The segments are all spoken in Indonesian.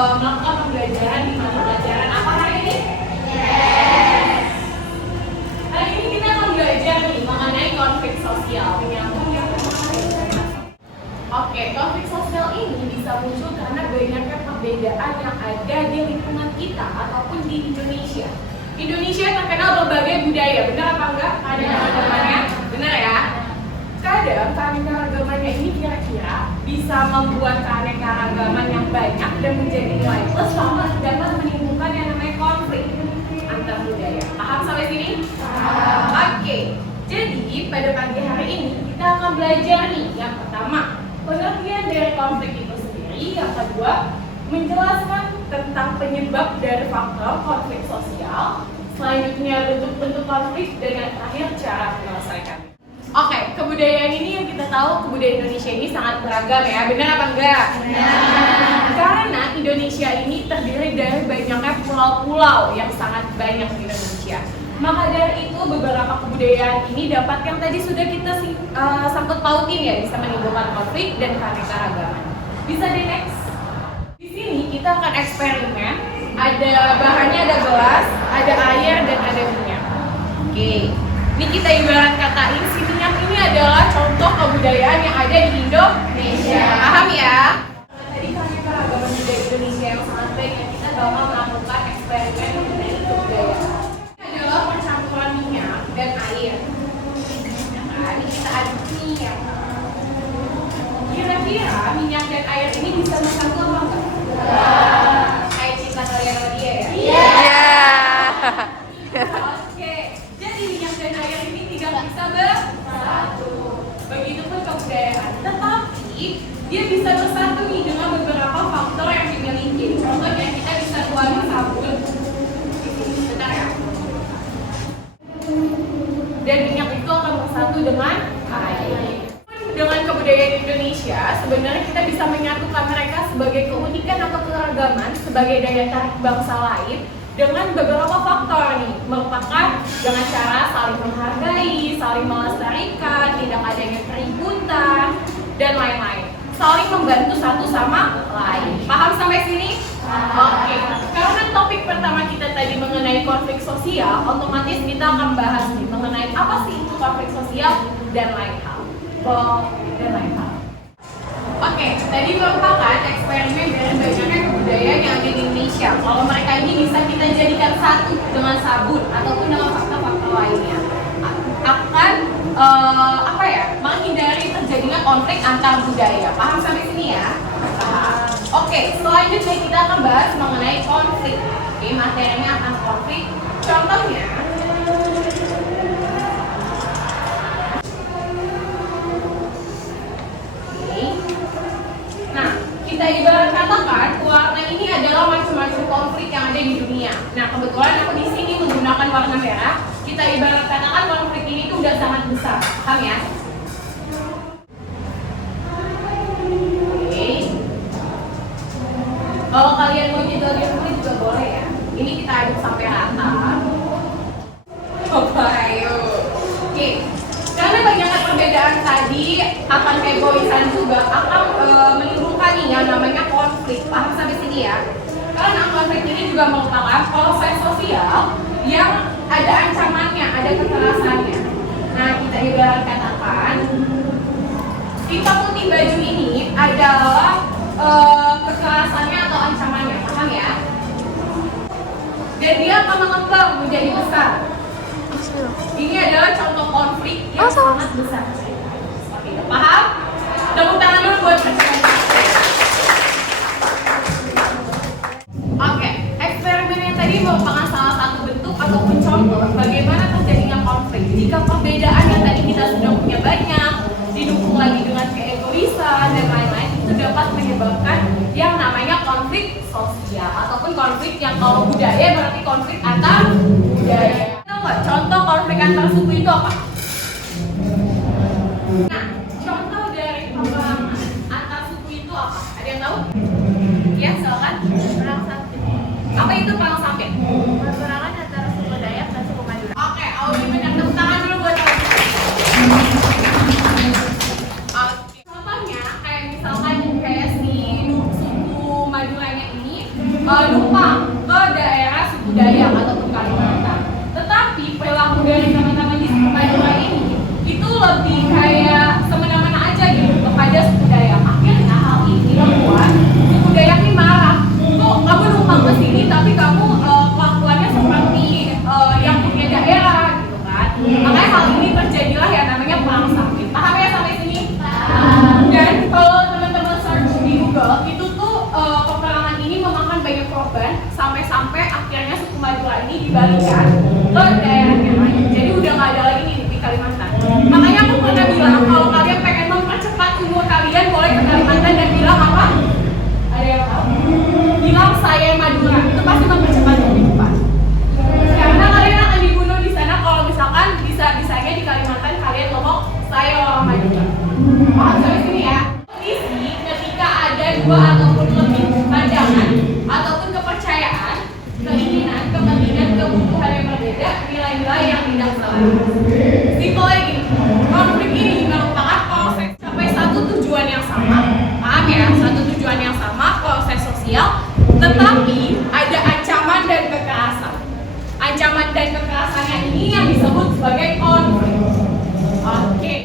melakukan pembelajaran di mata pelajaran apa hari ini? Hari ini kita akan belajar nih mengenai konflik sosial. Oke, konflik sosial ini bisa muncul karena banyaknya perbedaan yang ada di lingkungan kita ataupun di Indonesia. Indonesia terkenal berbagai budaya, benar apa enggak? Ada keanekaragamannya, benar ya? Kadang keanekaragamannya ini kira-kira bisa membuat keanekaragaman yang banyak dan menjadi nilai plus sama dapat menimbulkan yang namanya konflik antar budaya. Paham sampai sini? Oke, jadi pada pagi hari ini kita akan belajar nih. Yang pertama, pengertian dari konflik itu sendiri. Yang kedua, menjelaskan tentang penyebab dari faktor konflik sosial. Selanjutnya, bentuk-bentuk konflik, dan yang terakhir, cara menyelesaikan. Oke, kebudayaan ini yang kita tahu, kebudayaan Indonesia ini sangat beragam ya, benar apa enggak? Benar. Karena Indonesia ini terdiri dari banyaknya pulau-pulau yang sangat banyak di Indonesia. Maka dari itu beberapa kebudayaan ini dapat yang tadi sudah kita sangkut pautin ya, bisa menimbulkan konflik dan keanekaragaman. Bisa di next. Di sini kita akan eksperimen. Ada bahannya, ada gelas, ada air dan ada minyak. Oke. Ini kita ibarat katain si minyak ini adalah contoh kebudayaan yang ada di Indonesia. Paham ya? Tadi keanekaragaman budaya Indonesia yang sangat baik ya, kita bakal melakukan eksperimen mengenai kebudayaan. Ini adalah percampuran minyak dan air. Nah, ini kita aduk minyak. Kira-kira minyak dan air ini bisa bersatu apa enggak? Kayak cinta kalian sama dia ya? Iya. Oke, jadi minyak dan air ini tidak bisa bersatu. Begitupun kebudayaan. Tetapi dia bisa bersatu nih dengan beberapa faktor yang dimiliki. Contohnya kita bisa tuangin sabun. Bentar ya. Dan minyak itu akan bersatu dengan air. Dengan kebudayaan Indonesia, sebenarnya kita bisa menyatukan mereka sebagai keunikan atau keragaman sebagai daya tarik bangsa lain dengan beberapa faktor nih, merupakan dengan cara saling menghargai, saling melestarikan, tidak adanya keributan, dan lain-lain. Saling membantu satu sama lain. Paham sampai sini? Oke. Karena topik pertama kita tadi mengenai konflik sosial, otomatis kita akan bahas nih mengenai apa sih itu konflik sosial dan lain hal. Dan lain hal. Oke, tadi merupakan eksperimen dari banyaknya kebudayaan yang ada di Indonesia. Kalau mereka ini bisa kita jadikan satu dengan sabun ataupun dengan faktor-faktor lainnya, akan menghindari terjadinya konflik antar budaya. Paham sampai sini ya? Oke, selanjutnya kita akan bahas mengenai konflik. Oke, materinya akan konflik. Contohnya, kita ibarat katakan warna ini adalah macam-macam konflik yang ada di dunia. Nah, kebetulan aku di sini menggunakan warna merah. Kita ibarat katakan konflik ini tuh udah sangat besar. Paham ya? Oke. Kalau kalian mau nyedorin kulit juga boleh ya. Ini kita aduk sampai rata. Ayo. Oke. Karena banyaknya perbedaan tadi akan keegoisan juga akan menimbulkan nih yang namanya konflik. Paham sampai sini ya? Karena konflik ini juga merupakan proses sosial yang ada ancamannya, ada kekerasannya. Nah, kita ibarat katakan hitam putih baju ini adalah kekerasannya atau ancamannya. Paham ya? Dan dia akan mengembang menjadi besar. Ini adalah contoh konflik yang sangat besar. Seperti itu. Paham? Tepuk tangan dulu buat percakapan. Oke, eksperimen yang tadi merupakan salah satu bentuk ataupun contoh bagaimana terjadinya konflik. Jika perbedaan yang tadi kita sudah punya banyak, didukung lagi dengan keegoisan dan lain-lain, itu dapat menyebabkan yang namanya konflik sosial ataupun konflik yang kalau budaya berarti konflik antar budaya. Contoh konflik antar suku itu apa? Nah, contoh dari peperangan antar suku itu apa? Ada yang tahu? Ya, silakan. Perang sampit. Apa itu perang sampit? Peperangan antara suku Dayak dan suku Madura. Oke, Audi banyak tepuk tangan dulu buat Contohnya kayak misalkan kayak si suku Maduranya ini numpang ke daerah suku Dayak ataupun Kalimantan. Tetapi perilaku dari teman-teman di suku Madura ini itu lebih kayak semena-mena aja gitu kepada suku Dayak. Akhirnya hal ini membuat suku Dayak ini marah. Kok kamu numpang ke sini tapi kamu kelakuannya seperti yang punya daerah gitu kan? Makanya hal ini terjadilah yang namanya perang sawit. Paham ya sampai sini? Dan kalau teman-teman search di Google itu tuh peperangan ini memakan banyak korban sampai-sampai akhirnya suku Madura ini dibalikan ke daerah yang lain. Jadi udah nggak ada lagi nih di Kalimantan. Makanya aku pernah bilang kalau kalian pengen mempercepat umur kalian boleh ke Kalimantan dan bilang apa? Ada yang tahu? Bilang saya Madura, itu pasti mempercepat kehidupan. Karena kalian akan dibunuh di sana kalau misalkan bisa-bisanya di Kalimantan kalian ngomong saya orang Madura. Paham sampai sini ya? Kondisi ketika ada dua ataupun lebih pandangan ataupun kepercayaan, keinginan, kepentingan, kebutuhan yang berbeda, nilai-nilai yang tidak sama. Simpelnya gini, konflik ini merupakan proses sampai satu tujuan yang sama. Paham ya? Satu tujuan yang sama, proses sosial, tetapi ada ancaman dan kekerasan. Ancaman dan kekerasannya ini yang disebut sebagai konflik. Oke.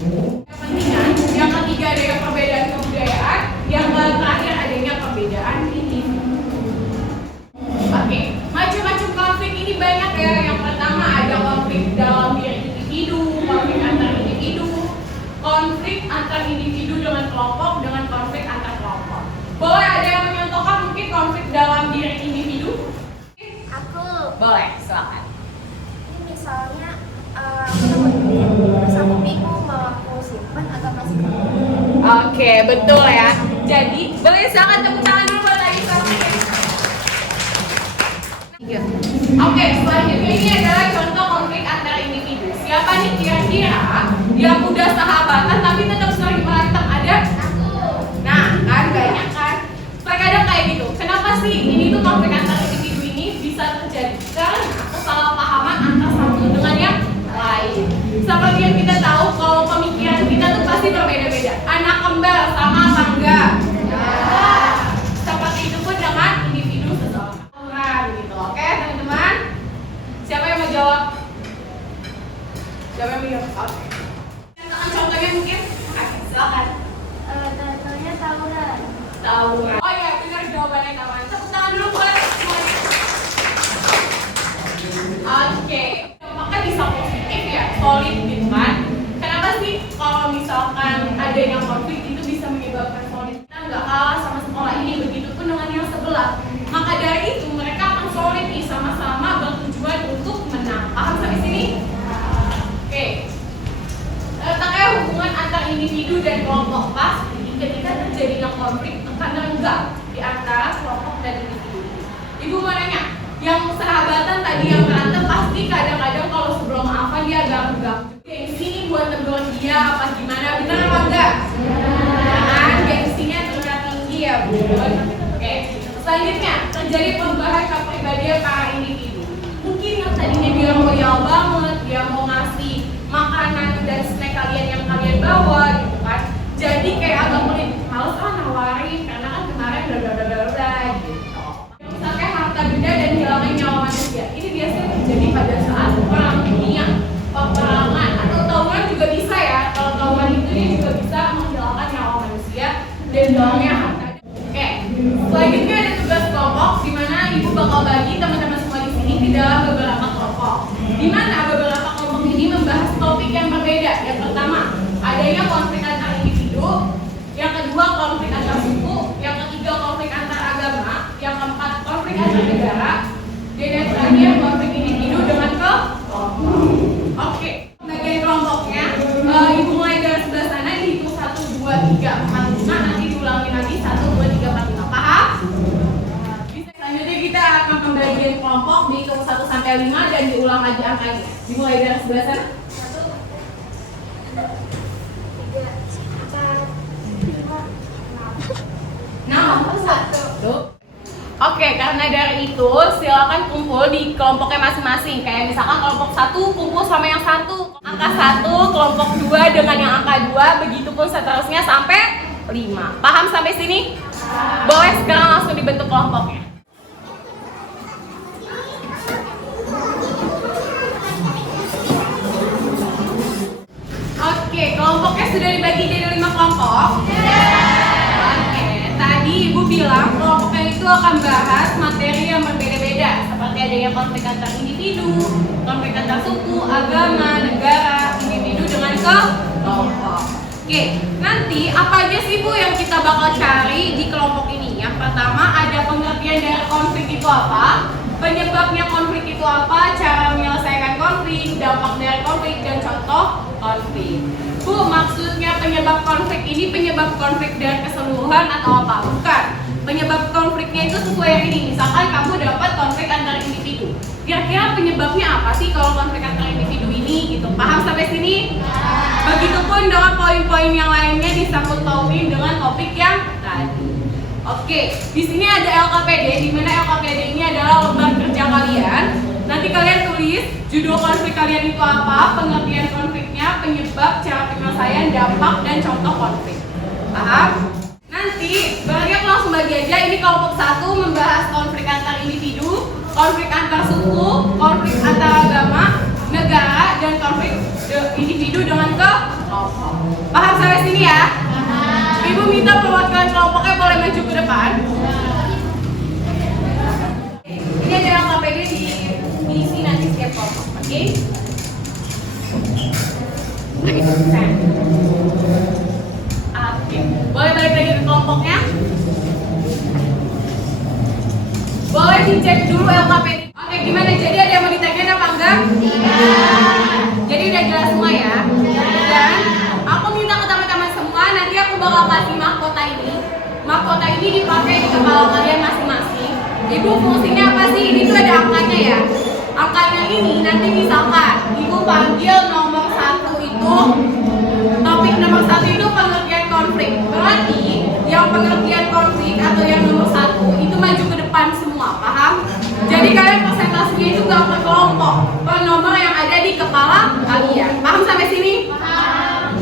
Kepentingan, yang ketiga adanya perbedaan kebudayaan, yang terakhir adanya perbedaan individu. Oke, macam-macam konflik ini banyak ya. Yang pertama ada konflik dalam diri individu, konflik antar individu, konflik antar individu dengan kelompok, dengan konflik antar kelompok. Boleh ada yang menyontohkan mungkin konflik dalam diri individu? Aku Boleh, silakan. ini misalnya aku dapat duit, terus aku bingung mau aku simpan atau kasih ke orang. Oke, betul ya. Jadi, boleh silakan tepuk tangan dulu buat lagi sama. Oke, selanjutnya ini adalah contoh konflik antar individu. Siapa nih kira-kira yang udah sahabatan tapi tetap sering berantem? Ada? Nah, kan banyak kan. Terkadang kayak gitu. Kenapa sih ini tuh konflik antar individu ini bisa terjadi? Karena kesalahpahaman antara satu dengan yang lain. Seperti yang kita tahu, kalau pemikiran kita tuh pasti berbeda-beda. Anak kembar sama apa enggak? Ya. Seperti itu pun dengan individu seseorang gitu. Oke, teman-teman? Siapa yang mau jawab? Siapa yang mau jawab? Oke. Contohnya mungkin? Oke, silakan. Contohnya tawuran. Tawuran. Oh iya, benar jawabannya kawan. Tepuk tangan dulu boleh. Oke. Dampaknya bisa positif ya, solid gitu kan. Kenapa sih kalau misalkan adanya konflik itu bisa menyebabkan solid? Kita nggak kalah sama sekolah ini, begitupun dengan yang sebelah. Maka dari itu mereka akan solid nih, sama-sama bertujuan untuk menang. Paham sampai sini? Oke. Letaknya hubungan antar individu dan kelompok pasti ketika terjadinya konflik akan renggang di antara kelompok dan individu. Ibu mau nanya, yang sahabatan tadi yang berantem pasti kadang-kadang kalau sebelum maafan dia agak renggang. Gengsi buat tegur dia apa gimana, benar apa enggak? Jangan gengsinya terlalu tinggi ya Bu. Oke. Selanjutnya terjadi perubahan kepribadian para individu. Mungkin yang tadinya dia royal banget, dia mau ngasih makanan dan snack kalian yang kalian bawa gitu kan. Jadi kayak agak pelit, males lah nawarin karena kan kemarin bla gitu. Misalnya harta benda dan hilangnya nyawa manusia. Ini biasanya terjadi pada saat perang dunia, peperangan atau tawuran juga bisa ya. Kalau tawuran itu dia juga bisa menghilangkan nyawa manusia dan hilangnya harta. Oke, selanjutnya ada tugas kelompok di mana ibu bakal bagi teman-teman semua di sini ke dalam beberapa kelompok. Di mana beberapa kelompok ini membahas topik yang berbeda. Yang pertama, adanya konflik antar individu. Yang kedua, konflik antar suku. Yang ketiga, konflik antar agama. Yang keempat, konflik antar negara. Dan yang terakhir, konflik individu dengan kelompok. Oke, bagian kelompoknya, ibu mulai dari sebelah sana dihitung 1, 2, 3, 4, 5. Nanti diulangin lagi 1, 2, 3, 4, 5. Paham? Selanjutnya kita akan pembagian kelompok dihitung 1 sampai 5 dan diulang lagi angkanya. Dimulai dari sebelah sana. 1, 2, 3, 4, 5, 6, 1. Oke, karena dari itu silakan kumpul di kelompoknya masing-masing. Kayak misalkan kelompok 1 kumpul sama yang 1, angka 1, kelompok 2 dengan yang angka 2, begitupun seterusnya sampai 5. Paham sampai sini? Boleh sekarang dibentuk kelompoknya. Oke, kelompoknya sudah dibagi jadi 5 kelompok. Oke, tadi Ibu bilang kelompoknya itu akan bahas materi yang berbeda-beda, seperti adanya konflik antar individu, konflik antar suku, agama, negara, individu dengan kelompok. Oke, nanti apa aja sih Bu yang kita bakal cari di kelompok ini? Yang pertama ada pengertian dari konflik itu apa, penyebabnya konflik itu apa, cara menyelesaikan konflik, dampak dari konflik, dan contoh konflik. Bu, maksudnya penyebab konflik ini penyebab konflik dari keseluruhan atau apa? Bukan. Penyebab konfliknya itu sesuai yang ini. Misalkan kamu dapat konflik antar individu. Kira-kira penyebabnya apa sih kalau konflik antar individu ini gitu? Paham sampai sini? Begitupun dengan poin-poin yang lainnya disangkut pautin dengan topik yang tadi. Oke, di sini ada LKPD, di mana LKPD ini adalah lembar kerja kalian. Nanti kalian tulis judul konflik kalian itu apa, pengertian konfliknya, penyebab, cara penyelesaian, dampak, dan contoh konflik. Paham? Nanti berarti aku langsung bagi aja. Ini kelompok 1 membahas konflik antar individu, konflik antar suku, konflik antar agama, negara, dan konflik individu dengan kelompok. Paham sampai sini ya? Ibu minta perwakilan kelompoknya boleh maju ke depan. Ini ada LKPD diisi nanti setiap kelompok, oke? Oke, boleh balik lagi ke kelompoknya? Boleh dicek dulu LKPD. Oke, gimana? Jadi ada yang mau ditanyain apa enggak? Jadi udah jelas semua ya? Dan aku minta ke teman-teman semua, nanti aku bakal kasih mahkota ini. Mahkota ini dipakai di kepala kalian masing-masing. Ibu, fungsinya apa sih? Ini tuh ada angkanya ya. Angkanya ini nanti misalkan Ibu panggil nomor 1 itu, topik nomor 1 itu pengertian konflik. Berarti yang pengertian konflik atau yang nomor 1 itu maju ke depan semua, paham? Jadi kalian presentasinya itu gak per kelompok, per nomor yang ada di kepala kalian. Paham sampai sini?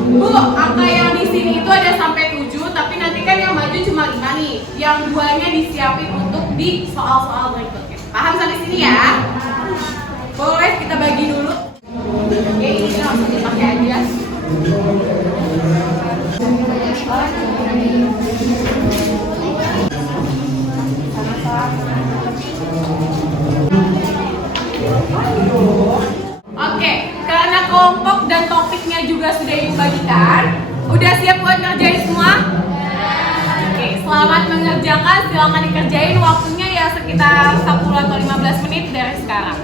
Bu, angka yang di sini itu ada sampai 7, tapi nanti kan yang maju cuma 5 nih. Yang 2-nya disiapin untuk di soal-soal berikutnya. Paham sampai sini ya? Boleh kita bagi dulu. Oke, ini langsung dipakai aja. Oke, karena kelompok dan topiknya juga sudah dibagikan, udah siap buat ngerjain semua? Oke, selamat mengerjakan, silakan dikerjain. Waktunya ya sekitar 10 atau 15 menit dari sekarang.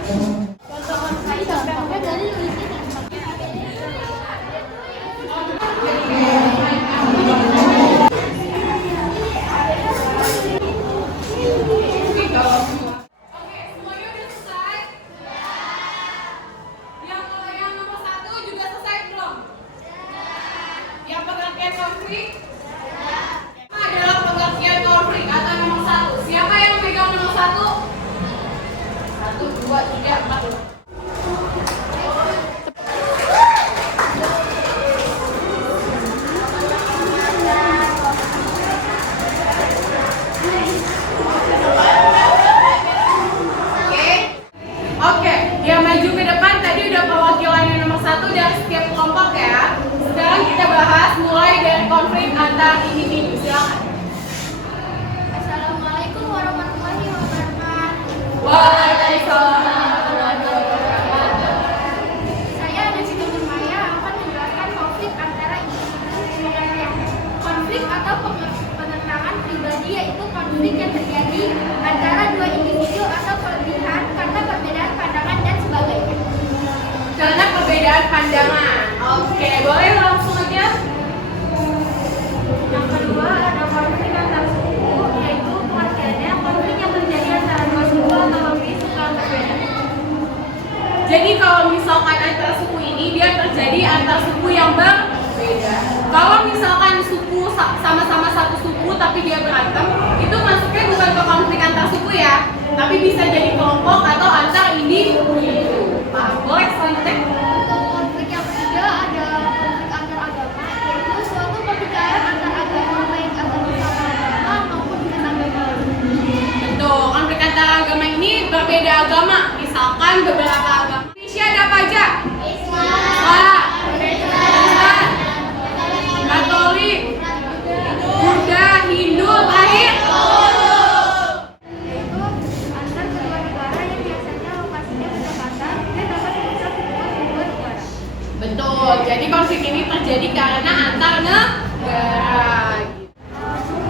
Konflik yang terjadi antara dua individu atau kelebihan karena perbedaan pandangan dan sebagainya. Karena perbedaan pandangan. Oke, boleh langsung aja. Yang kedua ada konflik antar suku, yaitu pengertiannya konflik yang terjadi antara dua suku atau lebih suku yang berbeda. Jadi kalau misalkan antar suku ini dia terjadi antar suku yang berbeda. Kalau misalkan suku sama-sama satu suku tapi dia berantem, itu masuknya bukan ke konflik antar suku ya, tapi bisa jadi kelompok atau antar individu. Boleh selanjutnya. Konflik yang ketiga ada konflik antar agama, yaitu suatu perbicaraan antar agama, baik agama sama agama maupun dengan agama lain. berbeda agama. Misalkan beberapa agama. Indonesia ada apa aja? Islam, Kristen, Katolik, Buddha, Hindu, terakhir Yaitu antar kedua negara yang biasanya lokasinya berdekatan dan dapat merusak hubungan kedua negara. betul. Jadi konflik ini terjadi karena antar negara.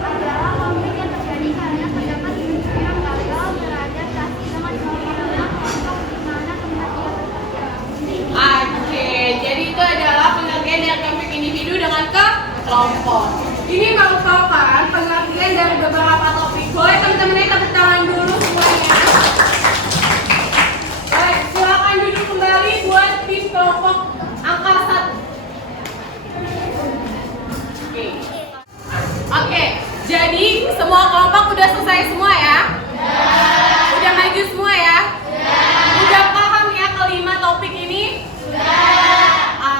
Adalah konflik yang terjadi karena terdapat individu yang gagal beradaptasi dengan kelompok di mana kepentingan berbeda. Oke, jadi itu adalah pengertian dari konflik individu dengan kelompok. Ini merupakan pengertian dari beberapa topik. Boleh teman-teman tepuk tangan dulu semuanya. Baik, silakan duduk kembali buat tim kelompok angka 1. Oke, jadi semua kelompok udah selesai semua ya? Udah maju semua ya? Udah paham ya kelima topik ini?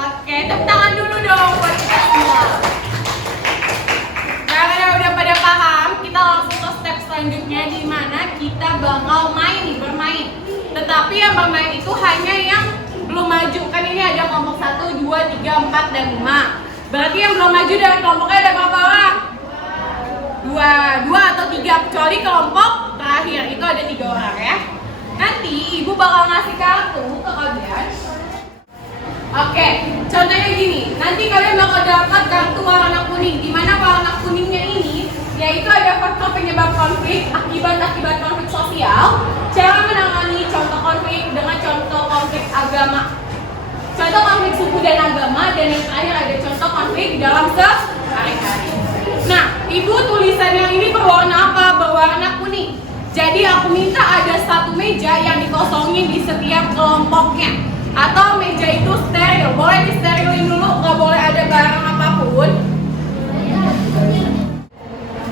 Oke, tepuk tangan dulu dong buat kita semua. Karena udah pada paham, kita langsung ke step selanjutnya di mana kita bakal bermain. Tetapi yang bermain itu hanya yang belum maju. Kan ini ada kelompok 1, 2, 3, 4, dan 5. Berarti yang belum maju dari kelompoknya ada berapa orang? Dua atau 3, kecuali kelompok terakhir itu ada 3 orang ya. Nanti ibu bakal ngasih kartu ke kalian. Oke, contohnya gini. Nanti kalian bakal dapat kartu warna kuning. Di mana warna kuningnya ini yaitu ada faktor penyebab konflik, akibat konflik sosial, cara menangani contoh konflik dengan contoh konflik agama, contoh konflik suku dan agama, dan yang terakhir ada contoh konflik dalam sehari-hari. Nah, ibu tulisan yang ini berwarna apa? Berwarna kuning. Jadi aku minta ada satu meja yang dikosongin di setiap kelompoknya. Atau meja itu steril. Boleh disterilin dulu, nggak boleh ada barang apapun.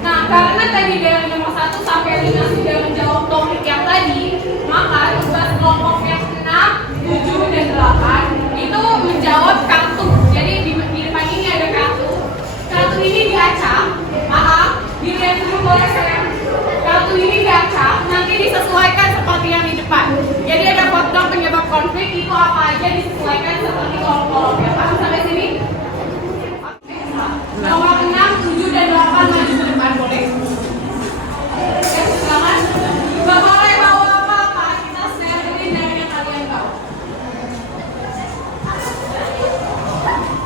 Nah, karena tadi dari nomor 1 sampai 5 sudah menjawab topik yang tadi, maka tugas kelompok yang 6, 7, dan 8 itu menjawab kartu. Jadi di depan ini ada kartu. Kartu ini diacak. Maaf, dilihat dulu boleh sayang. Kartu ini diacak, nanti disesuaikan seperti yang di depan. Jadi ada faktor penyebab konflik itu apa aja disesuaikan seperti kelompok. Ya, paham sampai sini? Nomor 6, 7, dan 8 maju ke depan boleh? Oke, silakan. Gak boleh bawa apa-apa, kita sterilin dari yang kalian tahu.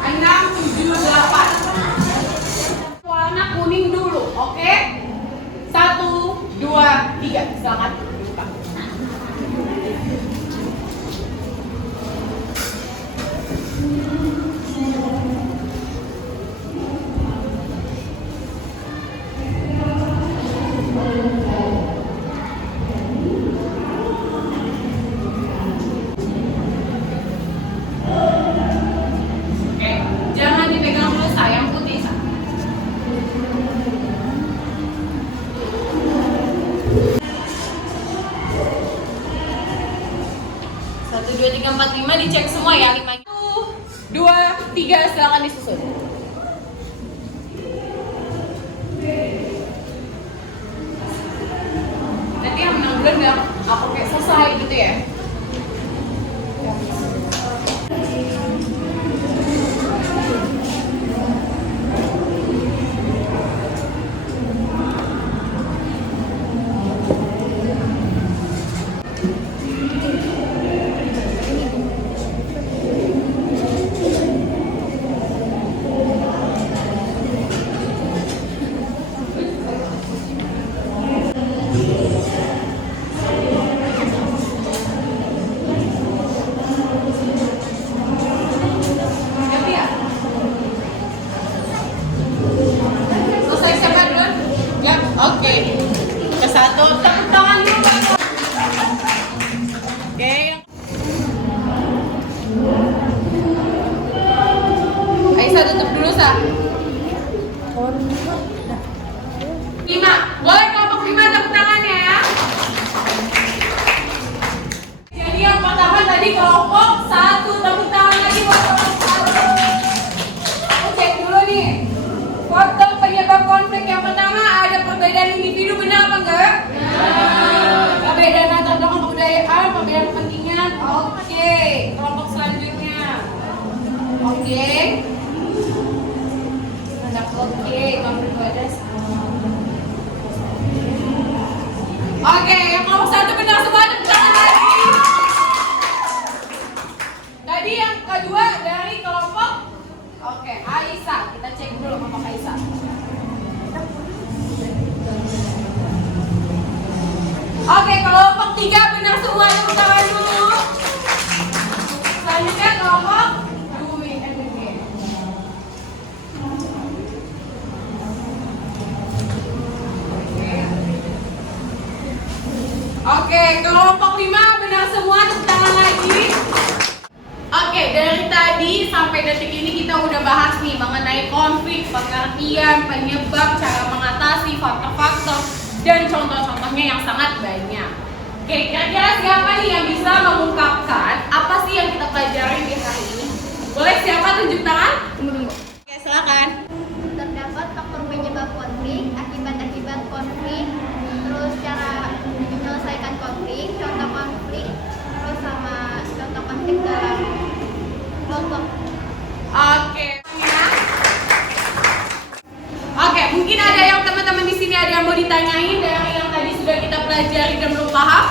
6, 7, 8. Warna kuning dulu, oke? 1, 2, 3. Silakan. Oke, jangan dipegang dulu sayang, putih. 1, 2, 3, 4, 5 dicek semua ya 5. 1, 2, 3 silakan disusun. Nanti yang menang bulan bilang aku kayak selesai gitu ya. Aisyah tutup dulu, Sa. 5. Boleh kelompok 5 tepuk tangannya ya. Jadi yang pertama tadi kelompok 1. Tepuk tangan lagi buat kelompok 1. Aku cek dulu nih. Faktor penyebab konflik yang pertama ada perbedaan individu, benar apa enggak? Perbedaan antar kelompok udah geng. Oke, kamu ada. Oke, yang kelompok 1 benar semua, tepuk tangan lagi. Tadi yang kedua dari kelompok Aisyah. Kita cek dulu kelompok Aisyah. Oke, kelompok 3 benar semua, tepuk tangan dulu. Selanjutnya kelompok Dwi and the Gang. Oke, kelompok 5 benar semua, tepuk tangan lagi. Oke, dari tadi sampai detik ini kita udah bahas nih mengenai konflik, pengertian, penyebab, cara mengatasi, faktor-faktor, dan contoh-contohnya yang sangat banyak. Oke, kira-kira siapa nih yang bisa mengungkapkan apa sih yang kita pelajari di hari ini? Boleh siapa tunjuk tangan? Tunggu. Oke, silakan. Terdapat faktor penyebab konflik, akibat-akibat konflik, terus cara menyelesaikan konflik, contoh konflik, terus sama contoh konflik dalam kelompok. Oke. Oke, mungkin ada yang teman-teman di sini ada yang mau ditanyain dari yang tadi sudah kita pelajari dan belum paham?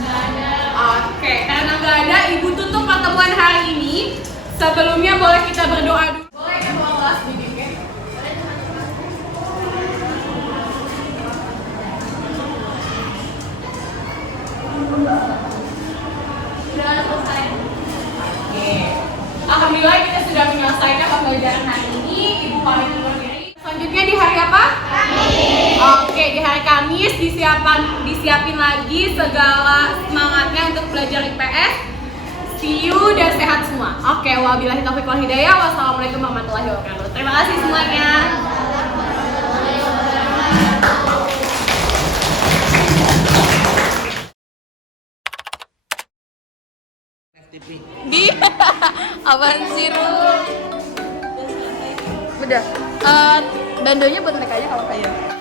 Nggak ada. Oke, karena nggak ada, Ibu tutup pertemuan hari ini. Sebelumnya boleh kita berdoa dulu. Boleh ya doa kelas bidik ya? Sudah selesai. Oke. Alhamdulillah kita sudah menyelesaikan pembelajaran hari ini. Ibu pamit undur diri. Selanjutnya di hari apa? Kamis. Oke, di hari Kamis disiapin lagi segala semangatnya untuk belajar IPS. See you dan sehat semua. Oke, wabillahi taufiq wal hidayah. Wassalamualaikum warahmatullahi wabarakatuh. Terima kasih semuanya. Di apaan sih Ru? Udah. Bandonya buat naik aja kalau kayak